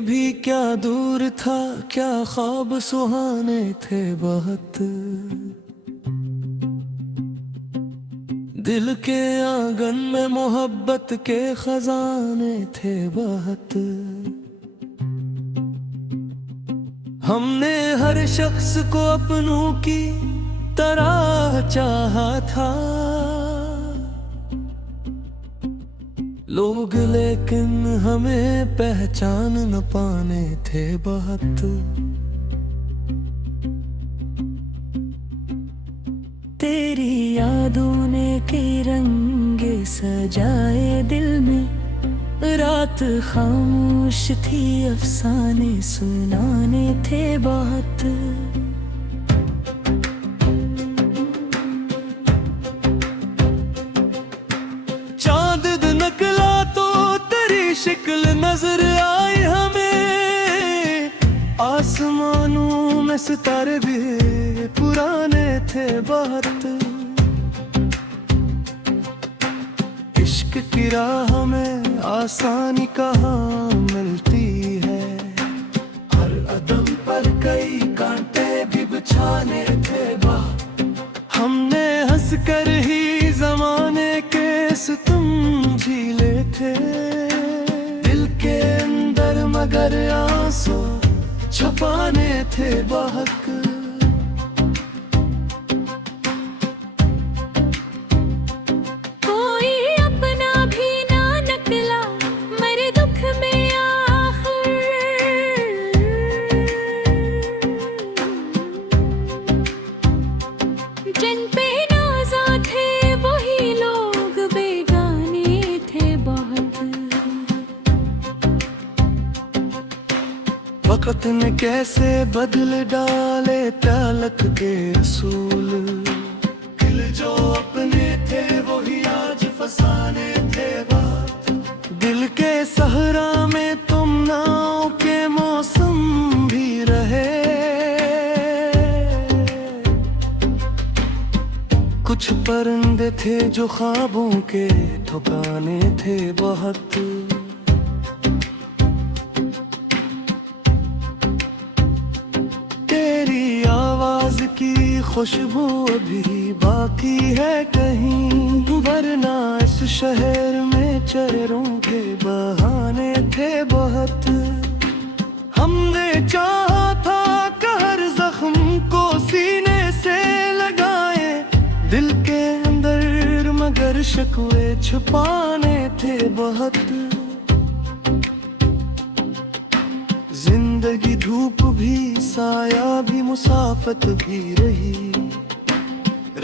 भी क्या दूर था, क्या ख्वाब सुहाने थे बहुत। दिल के आंगन में मोहब्बत के खजाने थे बहुत। हमने हर शख्स को अपनों की तरह चाहा था। लोग लेकिन हमें पहचान न पाने थे बहुत। तेरी यादों ने तिरंगे सजाए दिल में, रात खामोश थी अफसाने सुनाने थे बहुत। चांद निकला तो तेरी शिक्ल नजर आई हमें, आसमानों में सितारे भी पुराने थे बहुत। इश्क की राह में आसानी कहाँ मिलती है, हर कदम पर कई कांटे भी बिछाने थे बहुत। हमने हंस कर ही जमाने के सितम झीले थे, दिल के अंदर मगर आंसू छुपाने थे बहुत। वक्त ने कैसे बदल डाले तालक के असूल, दिल जो अपने थे वही आज फसाने थे बात। दिल के सहरा में तुम नाव के मौसम भी रहे, कुछ परिंदे थे जो ख्वाबों के ठिकाने थे बहुत। की खुशबू अभी बाकी है कहीं, वरना इस शहर में चेहरों के बहाने थे बहुत। हमने चाहा था कि हर जख्म को सीने से लगाए दिल के अंदर, मगर शिकवे छुपाने थे बहुत। जिंदगी धूप भी साया भी मुसाफत भी रही,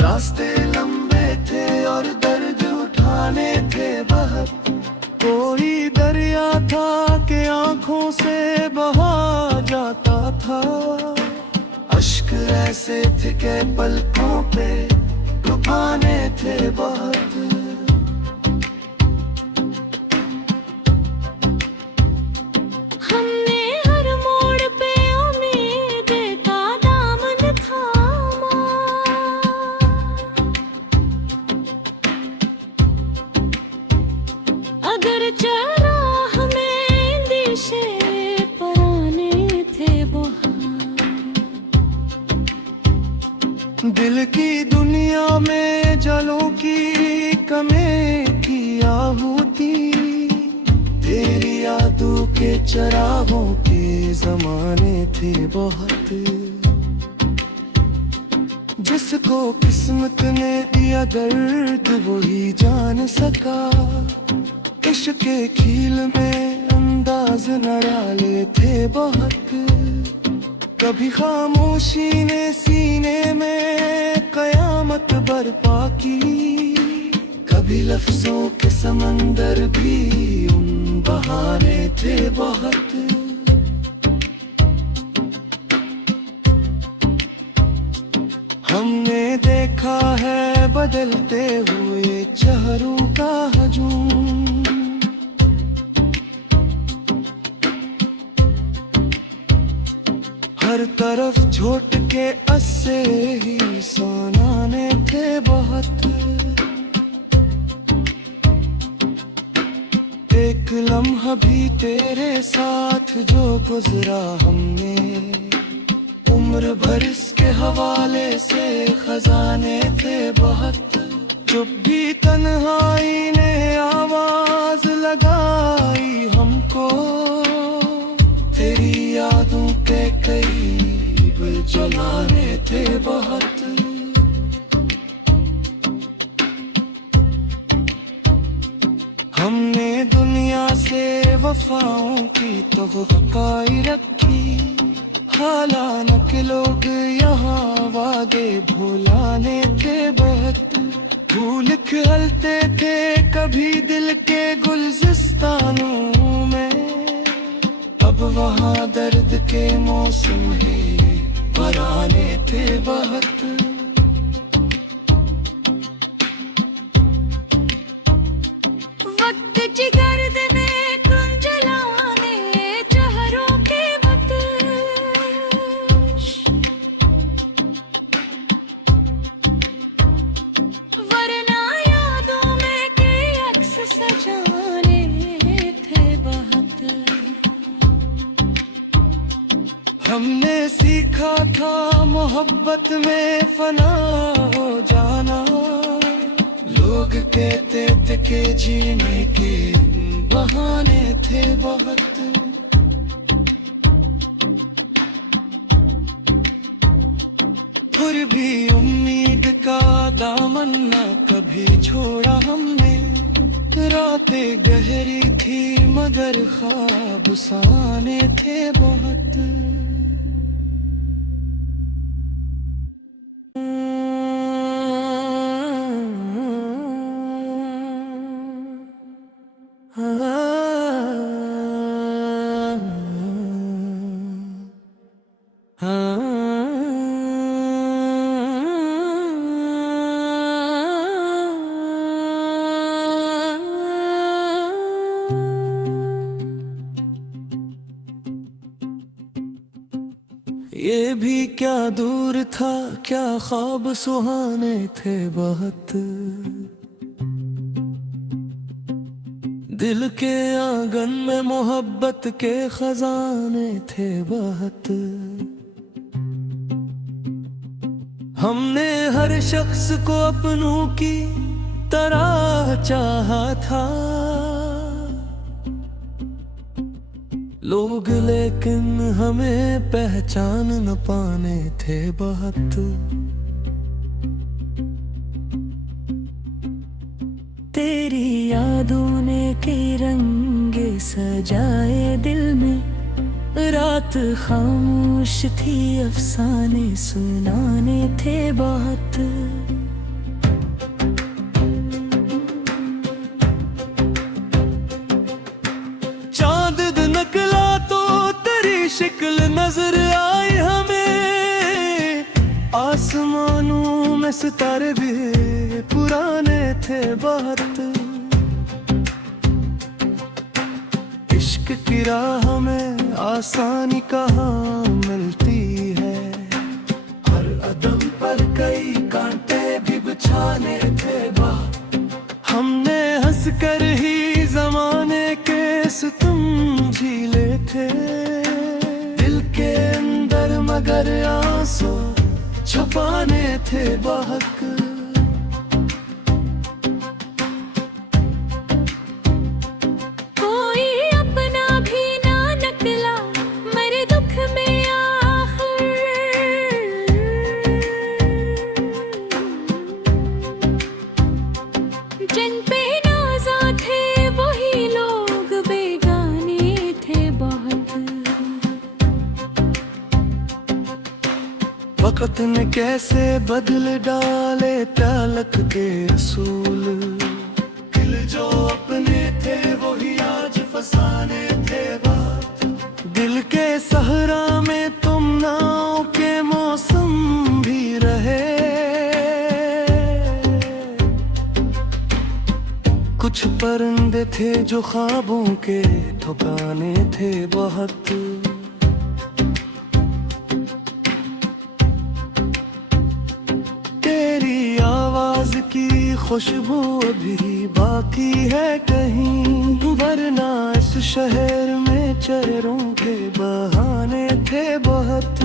रास्ते लंबे थे और दर्द उठाने थे बहुत। कोई दरिया था कि आंखों से बहा जाता था, अश्क ऐसे थे कि पलकों पे डुबाने थे बहुत। दिल की दुनिया में जलों की कमी की आहुति, तेरी यादों के चरागों के जमाने थे बहुत। जिसको किस्मत ने दिया दर्द वही जान सका, इश्क के खील में अंदाज निराले थे बहुत। कभी खामोशी ने सीने में कयामत बर्पा की, कभी लफ्जों के समंदर भी उन बहाने थे बहुत। हमने देखा है बदलते हुए चेहरों का हजूम, हर तरफ झोट के अस्से ही सोनाने थे बहुत। एक एक लम्हा भी तेरे साथ जो गुजरा हमने, उम्र भर इसके हवाले से खजाने थे बहुत। जब भी तन्हाई ने आवाज लगाई हमको, तेरी यादों के करीब जलाने थे बहुत। हमने दुनिया से वफाओं की तवक्काई रखी, हालांकि लोग यहाँ वादे भुलाने थे बहुत। फूल खिलते थे कभी दिल के गुलजिस्तानों में, अब वहाँ दर्द के मौसम ही पराने थे बहुत। वक्त जिगर्द में तुम जलाने चेहरों के मत, वरना यादों में के अक्स सजाने थे बहुत। हमने सीखा था मोहब्बत में फना हो जाना, लोग कहते थे कि जीने के बहाने थे बहुत। फिर भी उम्मीद का दामन न कभी छोड़ा हमने, रातें गहरी थी मगर ख्वाब साने थे बहुत। ये भी क्या दूर था, क्या ख्वाब सुहाने थे बहुत। दिल के आंगन में मोहब्बत के खजाने थे बहुत। हमने हर शख्स को अपनों की तरह चाहा था, लोग लेकिन हमें पहचान न पाने थे बहुत। तेरी यादों ने के रंगे सजाए दिल में, रात खामोश थी अफसाने सुनाने थे बहुत। चांद निकला तो तेरी शिक्ल नजर आई हमें, आसमानों में सितारे भी पुराने थे बहुत। इश्क की राह में आसानी कहाँ मिलती है, हर अदम पर कई कांटे भी बिछाने थे बहुत। हमने हंस कर ही जमाने के सितम झीले थे, दिल के अंदर मगर आंसू छुपाने थे बहुत। कोई अपना भी ना निकला मेरे दुख में आखिर, जिन पे नाज़ा थे वही लोग बेगाने थे बहुत। वक्त ने कैसे बदल डाले तालक के असूल, दिल जो अपने थे वही आज फसाने थे बात। दिल के सहरा में तुम नाव के मौसम भी रहे, कुछ परिंदे थे जो ख्वाबों के ठिकाने थे बहुत। तेरी आवाज की खुशबू भी बाकी है कहीं, वरना इस शहर में चेहरों के बहाने थे बहुत।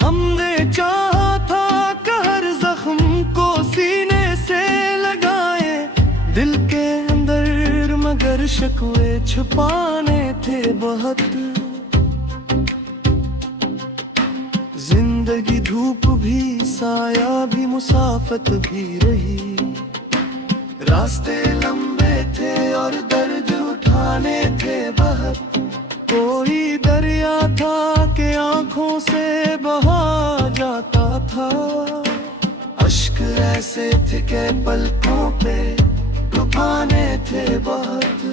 हमने चाहा था कि हर जख्म को सीने से लगाए दिल के अंदर, मगर शिकवे छुपाने थे बहुत। जिंदगी धूप भी, साया भी, मुसाफत भी रही। रास्ते लंबे थे और दर्द उठाने थे बहुत। कोई दरिया था कि आंखों से बहा जाता था। अश्क ऐसे थे कि पलकों पे डुबाने थे बहुत।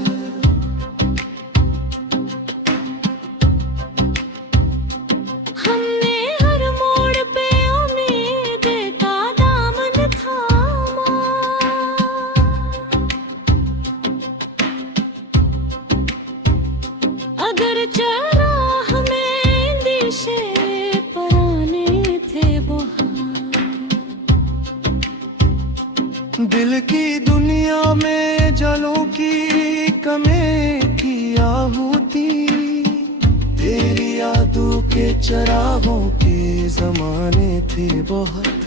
हमने हर मोड़ पे उम्मीद का दामन थामा, अगर चला हमें अंदेशे पराने थे बहुत। दिल की दुनिया में जलों की कमी की आहूती, तेरी यादों के चरागों के जमाने थे बहुत।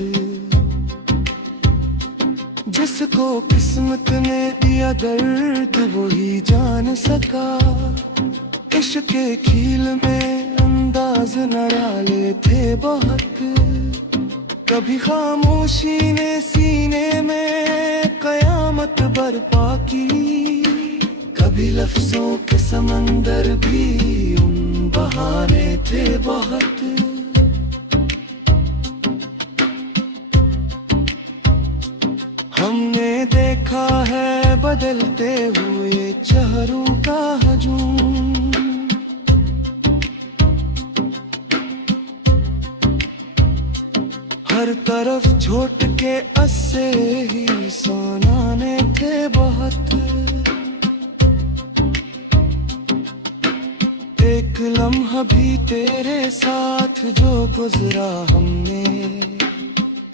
जिसको किस्मत ने दिया दर्द वही जान सका। इश्क के खील में अंदाज निराले थे बहुत। कभी खामोशी ने सीने में कयामत बरपा की, कभी लफ्जों के समंदर भी उन बहाने थे बहुत। हमने देखा है बदलते हुए चेहरों का हजूम। हर तरफ झोट के अस्से ही सोनाने थे बहुत। एक लम्हा भी तेरे साथ जो गुजरा हमने,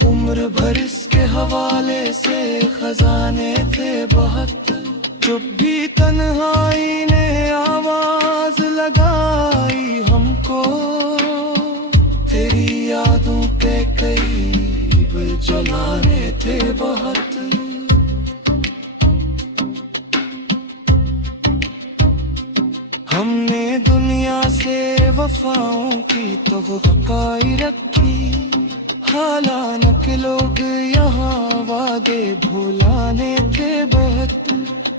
उम्र भर इसके हवाले से खजाने थे बहुत। चुप भी तन्हाई ने आवाज लगाई हमको, तेरी यादों के करीब जलाने थे बहुत। हमने दुनिया से वफाओं की तवक्काई रखी, हालांकि लोग यहाँ वादे भुलाने थे बहुत।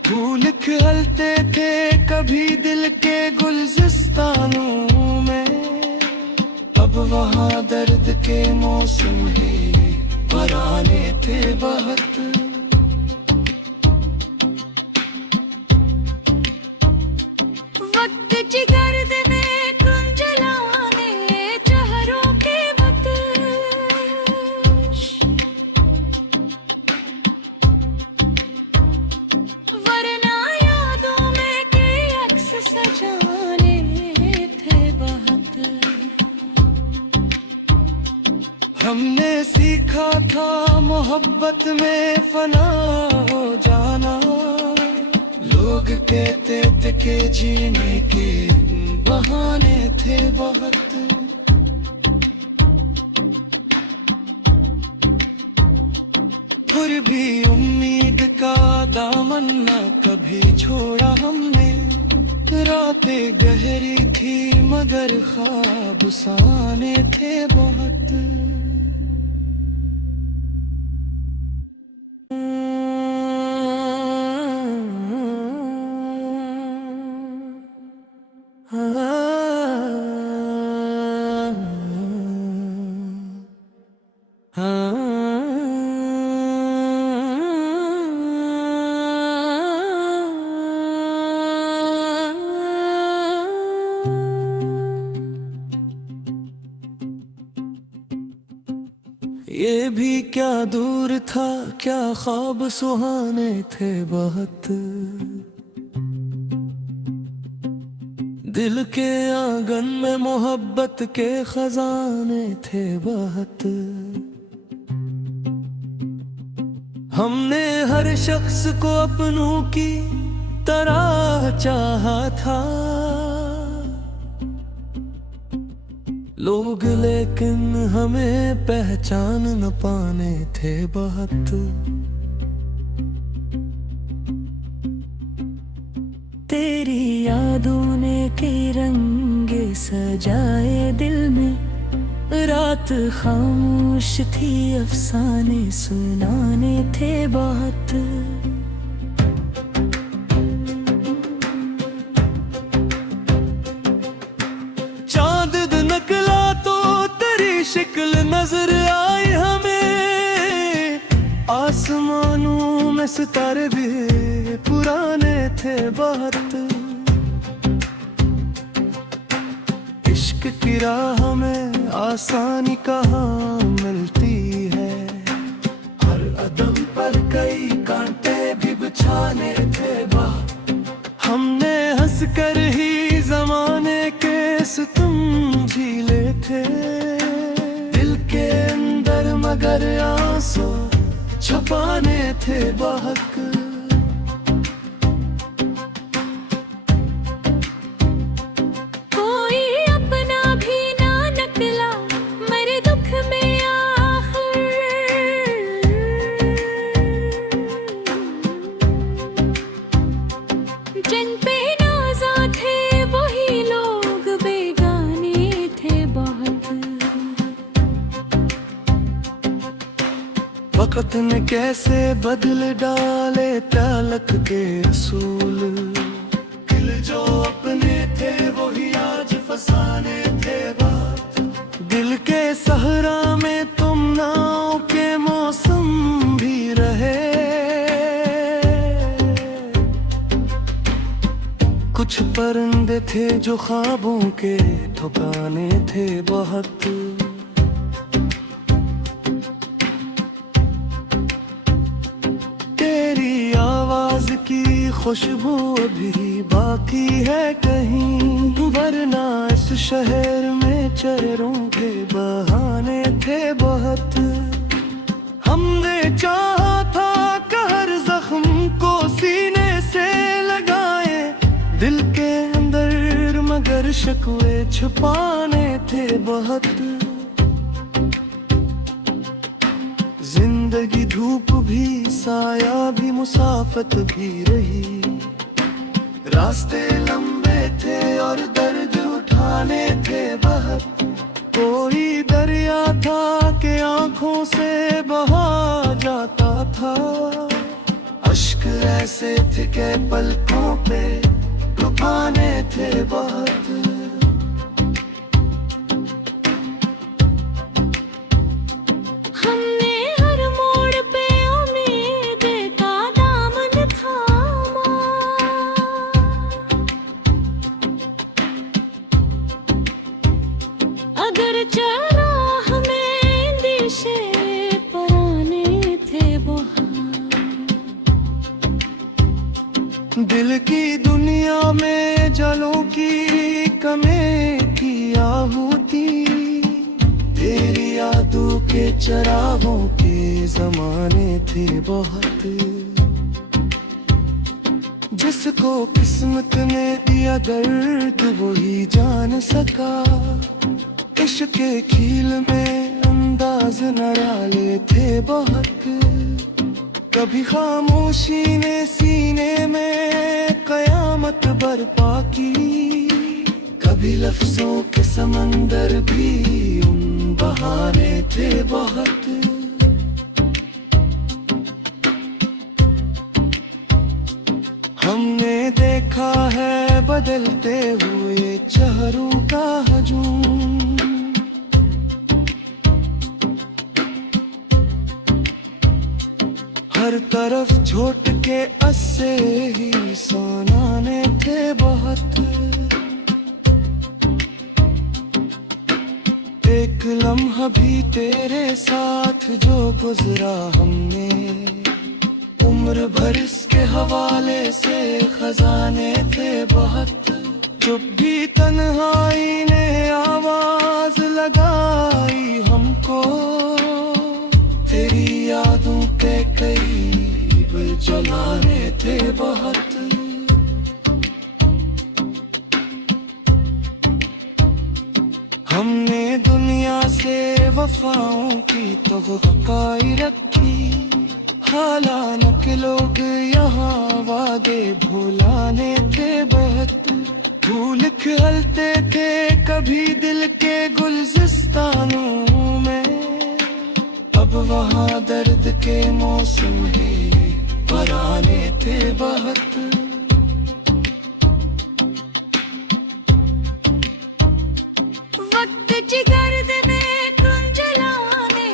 भूल खिलते थे कभी दिल के गुलजिस्तानों में, अब वहाँ दर्द के मौसम ही पराने थे बहुत। वक्त जिगर में तुम जलाने चेहरों के बतश, वरना यादों में के अक्स सजाने थे बहुत। हमने सीखा था मोहब्बत में फना हो जाना। लोग कहते थे कि जीने के बहाने थे बहुत। फिर भी उम्मीद का दामन न कभी छोड़ा हमने। रातें गहरी थी मगर ख्वाब साने थे बहुत। ये भी क्या दूर था, क्या ख्वाब सुहाने थे बहुत। दिल के आंगन में मोहब्बत के खजाने थे बहुत। हमने हर शख्स को अपनों की तरह चाहा था, लोग लेकिन हमें पहचान न पाने थे बहुत। तेरी यादों ने तिरंगे सजाए दिल में, रात खामोश थी अफसाने सुनाने थे बहुत। चांद निकला तो तेरी शिक्ल नजर आई हमें, आसमानों में सितारे भी पुराने थे बहुत। इश्क की राह में आसानी कहाँ मिलती है, हर अदम पर कई कांटे भी बिछाने थे बहुत। हमने हंस कर ही जमाने के सितम झीले थे, दिल के अंदर मगर आंसू छुपाने थे बहुत। वक्त ने कैसे बदल डाले तालक के असूल, दिल जो अपने थे वही आज फसाने थे बात। दिल के सहरा में तुम नाव के मौसम भी रहे, कुछ परिंदे थे जो ख्वाबों के ठिकाने थे बहुत। की खुशबू अभी बाकी है कहीं, वरना इस शहर में चेहरों के बहाने थे बहुत। हमने चाहा था कि हर जख्म को सीने से लगाए, दिल के अंदर मगर शिकवे छुपाने थे बहुत। जिंदगी धूप भी साया भी मुसाफत भी रही, रास्ते लंबे थे और दर्द उठाने थे बहुत। कोई दरिया था कि आंखों से बहा जाता था, अश्क ऐसे थे कि पलकों पे डुबाने थे बहुत। अगर चला हमें दिशे पराने थे बहुत। दिल की दुनिया में जलों की कमें की आहूती, तेरी यादों के चरागों के जमाने थे बहुत। जिसको किस्मत ने दिया दर्द वही जान सका, इश्क के खील में अंदाज निराले थे बहुत। कभी खामोशी ने सीने में कयामत बरपा की, कभी लफ्जों के समंदर भी बहाने थे बहुत। हमने देखा है बदलते हुए चेहरों का हजूम, हर तरफ झोट के अस्से ही सुनाने थे बहुत। एक लम्हा भी तेरे साथ जो गुजरा हमने, उम्र भर इसके हवाले से खजाने थे बहुत। जब भी तन्हाई ने आवाज लगाई हमको, तेरी यादों के कई जलाने थे बहुत। हमने दुनिया से वफाओं की तवक्काई रखी, हालांकि लोग यहाँ वादे भुलाने थे बहुत। भूल खिलते थे कभी दिल के गुलजिस्तानों में, अब वहाँ दर्द के मौसम ही पराने थे बहुत। वक्त जिगर में तुम जलाने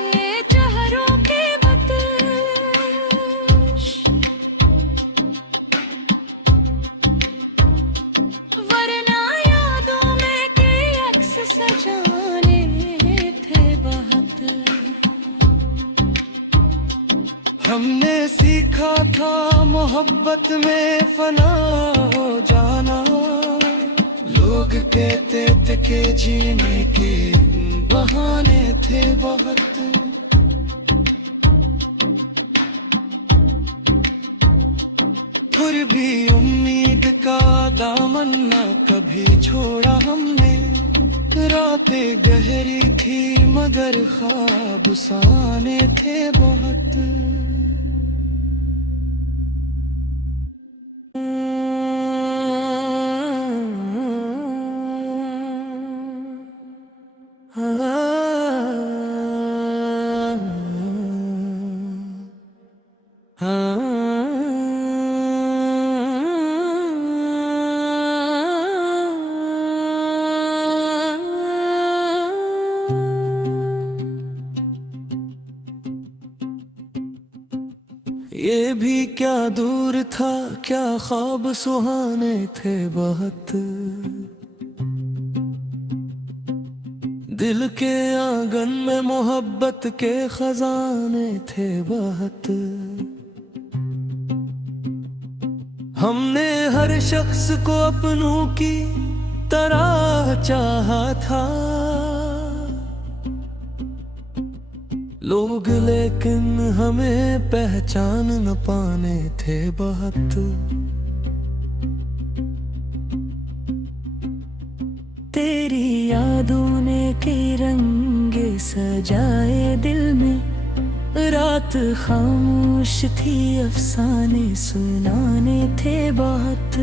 चेहरों के बतश, वरना यादों में के अक्स सजाने थे बहुत। हमने सीखा था मोहब्बत में फना हो जाना, लोग कहते थे कि जीने के बहाने थे बहुत। फिर भी उम्मीद का दामन न कभी छोड़ा हमने, रातें गहरी थी मगर ख्वाब साने थे बहुत। ये भी क्या दूर था, क्या ख्वाब सुहाने थे बहुत। दिल के आंगन में मोहब्बत के खजाने थे बहुत। हमने हर शख्स को अपनों की तरह चाहा था, लोग लेकिन हमें पहचान न पाने थे बहुत। तेरी यादों ने के रंगे सजाए दिल में, रात खामोश थी अफसाने सुनाने थे बहुत।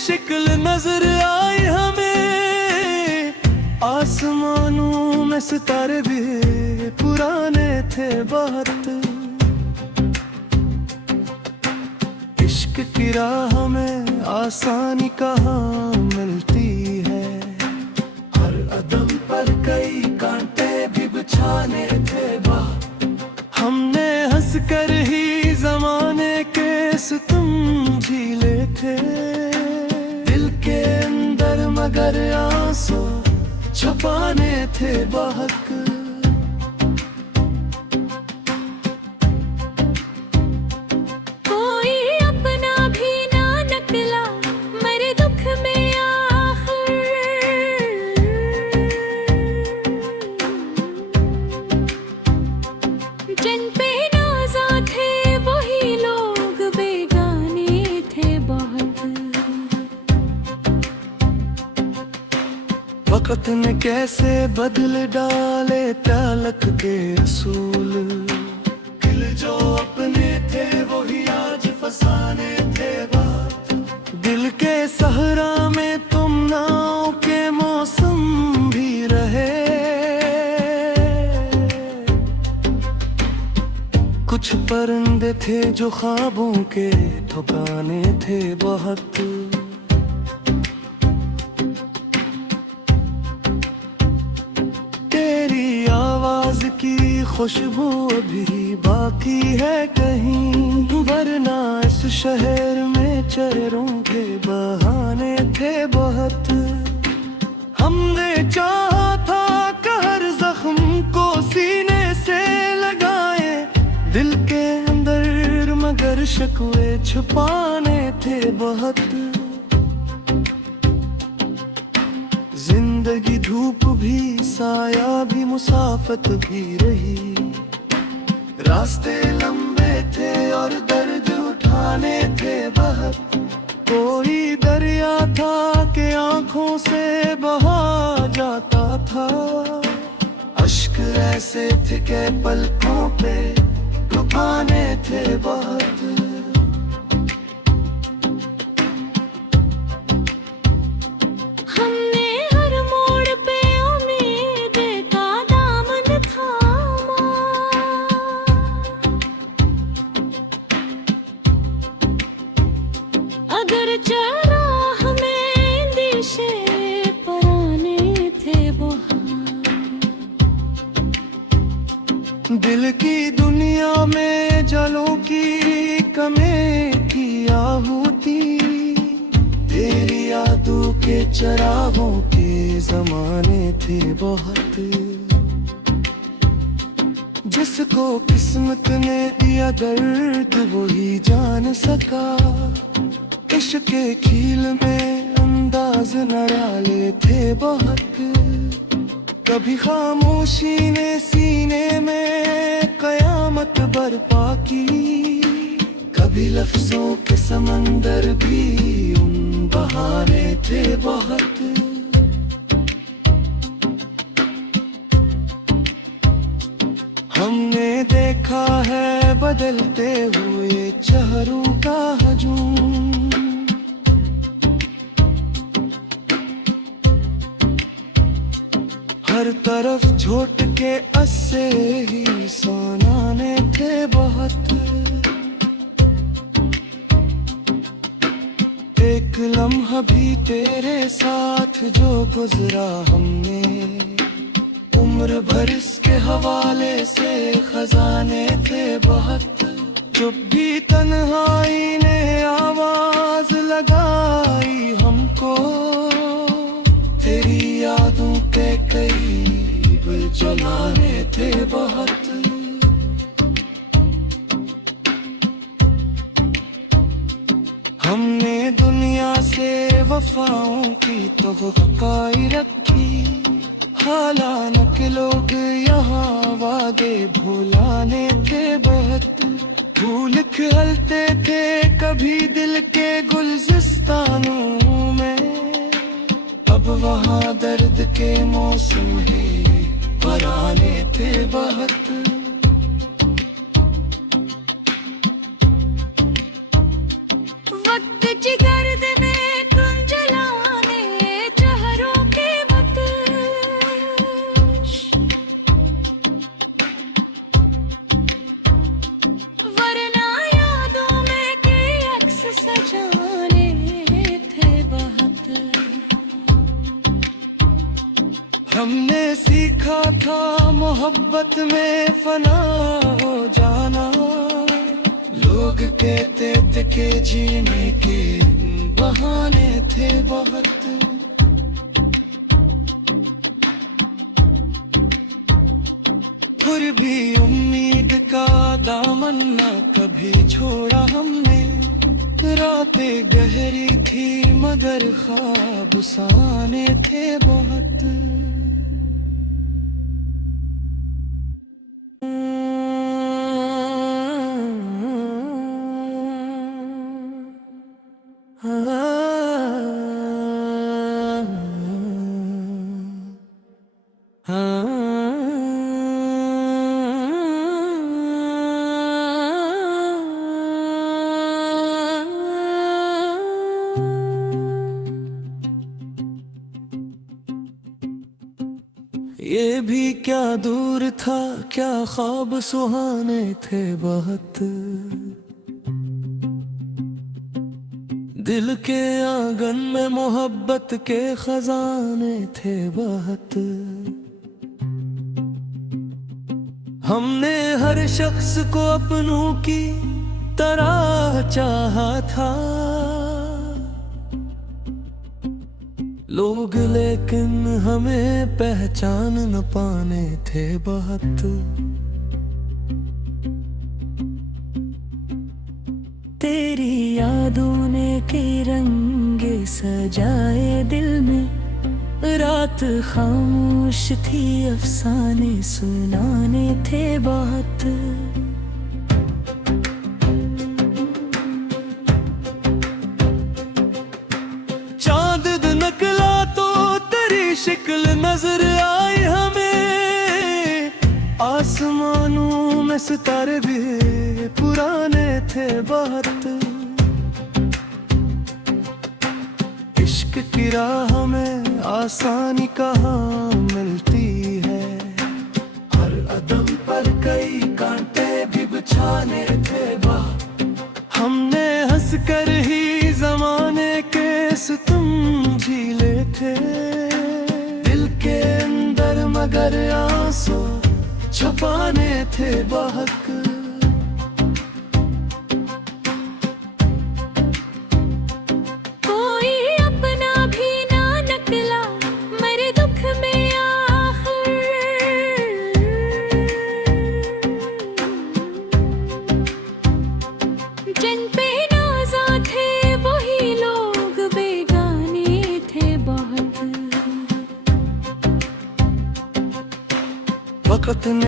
शिकल नजर आई हमें, आसमानों में सितारे भी पुराने थे बहुत। इश्क की राह में आसानी कहाँ मिलती है, हर अदम पर कई कांटे भी बिछाने थे बहुत। हमने हंस कर ही जमाने के सितम झीले थे, के अंदर मगर आंसू छुपाने थे बहुत। कोई अपना भी ना निकला मेरे दुख में आखिर, जिन पे नाज़ा थे वही लोग बेगाने थे बहुत। वक्त ने कैसे बदल डाले तालक के असूल, दिल जो अपने थे वही आज फसाने थे बात। दिल के सहरा में तुम नाव के मौसम भी रहे, कुछ परिंदे थे जो ख्वाबों के ठिकाने थे बहुत। की खुशबू अभी बाकी है कहीं, वरना इस शहर में चेहरों के बहाने थे बहुत। हमने चाहा था कि हर जख्म को सीने से लगाए दिल के अंदर, मगर शिकवे छुपाने थे बहुत। जिंदगी धूप भी, साया भी, मुसाफत भी रही। रास्ते लंबे थे और दर्द उठाने थे बहुत। कोई दरिया था कि आंखों से बहा जाता था। अश्क ऐसे थे कि पलकों पे रुकाने थे बहुत। हमने हर मोड़ पे उम्मीद का दामन थामा। अगर चराह में दिशे पराने थे वहाँ। दिल की दुनिया में जलों की कमें की आहूती। तेरी यादों के चरागों के जमाने थे बहुत। जिसको किस्मत ने दिया दर्द वही जान सका। इश्क के खील में अंदाज निराले थे बहुत। कभी खामोशी ने सीने में कयामत बर्पा की। कभी लफ्जों के समंदर भी उन बहाने थे बहुत। हमने देखा है बदलते हुए चेहरों का हजूम। हर तरफ झोट के अस्से ही सोनाने थे बहुत। एक लम्हा भी तेरे साथ जो गुजरा हमने। उम्र भर इसके हवाले से खजाने थे बहुत। जब भी तन्हाई ने आवाज लगाई हमको। तेरी यादों के करीब जलाने थे बहुत। हमने दुनिया से वफाओं की तवक्काई रखी। हालांकि लोग यहाँ वादे भुलाने थे बहुत। फूल खिलते थे कभी दिल के गुलजिस्तानों में। अब वहाँ दर्द के मौसम ही पराने थे बहुत। वक्त जिगर में कुंजलाने चेहरों के बतश। वरना यादों में के अक्स सजाने थे बहुत। हमने सीखा था मोहब्बत में फना हो जाना। लोग कहते थे कि जीने के बहाने थे बहुत। फिर भी उम्मीद का दामन न कभी छोड़ा हमने। रातें गहरी थी मगर ख्वाब साने थे बहुत। ये भी क्या दूर था, क्या ख्वाब सुहाने थे बहुत। दिल के आंगन में मोहब्बत के खजाने थे बहुत। हमने हर शख्स को अपनों की तरह चाहा था। लोग लेकिन हमें पहचान न पाने थे बहुत। तेरी यादों ने के रंग सजाए दिल में। रात खामोश थी, अफसाने सुनाने थे बहुत। चांद निकला तो तेरी शिक्ल नजर आई हमें, आसमानों में सितारे भी पुराने थे बहुत। इश्क की राह में आसानी कहाँ मिलती है, हर अदम पर कई कांटे भी बिछाने थे बात। हमने हंस कर ही जमाने के सितम झीले थे, दिल के अंदर मगर आंसू छुपाने थे बहक। कोई अपना भी ना निकला मेरे दुख में आखिर, जिन पे नाज़ा थे वही लोग बेगाने थे बहुत। वक्त ने